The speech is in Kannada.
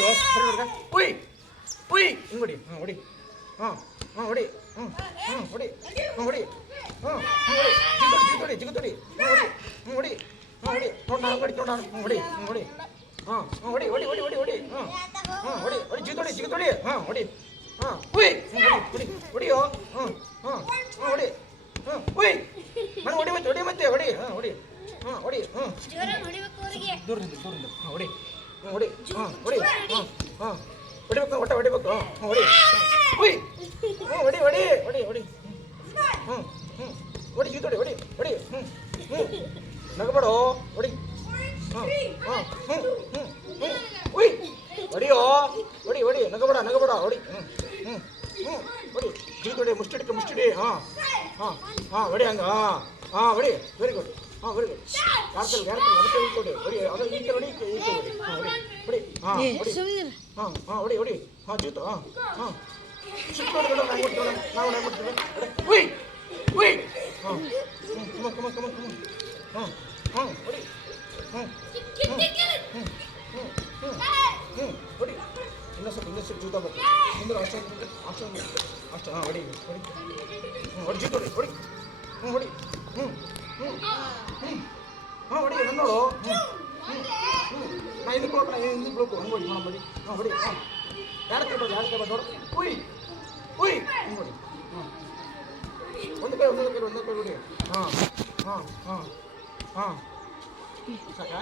ಹೊಡಿ ಸರಿ ಹುಡುಗ ಉಯ್ ಉಯ್ ಹಿಂಗೆ ಹೊಡಿ ಹೊಡಿ ಹೊಡಿ ಹೊಡಿ ಹೊಡಿ ಹೊಡಿ ಜಿಗುತ್ತೊಡಿ ಹೊಡಿ ಹೊಡಿ ನೋಡ ಹೊಡಿ ನೋಡ ಹೊಡಿ ಹೊಡಿ ಹೊಡಿ ಹೊಡಿ ಹೊಡಿ ಹೊಡಿ ಹೊಡಿ ಹೊಡಿ ಹೊಡಿ ಜಿಗುತ್ತೊಡಿ ಹೊಡಿ ಉಯ್ ಹೊಡಿ ಹೊಡಿಯೋ ಹೊಡಿ ಉಯ್ ನಾನು ಹೊಡಿ ಮತ್ತೆ ಹೊಡಿ ಹೊಡಿ ಹೊಡಿ ದೂರದಿಂದ ಹೊಡಿ ಹೊಡಿ ಹೊಡಿ ಹೊಡಿಬೇಕು ಒಟ್ಟ ಹೊಡಿಬೇಕು ಹೊಡಿ ಉಯ್ ಹೊಡಿ ಹೊಡಿ ಹೊಡಿ ಹೊಡಿ ಹೊಡಿ ಜಿಗುತ್ತೊಡಿ ಹೊಡಿ ಹೊಡಿ ನಗಬೇಡೋ ಹೊಡಿ ಉಯ್ ಹೊಡಿಯೋ ಹೊಡಿ ಹೊಡಿ ನಗಬೇಡ ಹೊಡಿ ಹೊಡಿ ಜಿಗುತ್ತೊಡಿ ಮುಷ್ಟಿಡಿ ಹೊಡಿ ಹಂಗ ಹೊಡಿ ವೆರಿ ಗುಡ್ ವೆರಿ ಗುಡ್ ಯಾರ್ಕಲ್ ಕೊಡಿ ಹೊಡಿ ಅದು ಈ ಕಡೆ ಹೊಡಿ ಈ ಕಡೆ ಹೊಡಿ ಹೊಡಿ ಹೊಡಿ ಜಿಗುತ್ತು ಸುತ್ತೋಡಿ ನಾವು ಮಾಡ್ತೀವಿ ಉಯ್ ಉಯ್ ಹೊಡಿ ಹೊಡಿ ಇನ್ನೊಂದು ಜೂತ ಬರ್ತೀವಿ ಮುಂದೆ ಅಷ್ಟು ಹೊಡಿ ಹೊಡಿ ಹೊಡಿ ಜೂತ ಹೊಡಿ ಹೊಡಿ ಹೊಡಿ ನನ್ನ ನೋಡು ನಾ ಹಿಂದಕ್ಕೆ ಹೋಗಿ ಹಿಂದಕ್ಕೆ ಬೇಕು ಹಂಗೆ ಹೊಡಿ ನೋಡಿ ಹೊಡಿ ಯಾರು ತಗೋದು ನೋಡು ಉಯ್ ಉಯ್ ಹಿಂಗೆ ಹೊಡಿ ಒಂದು ಕೈ ಹೊಡಿ ಸಾಕಾ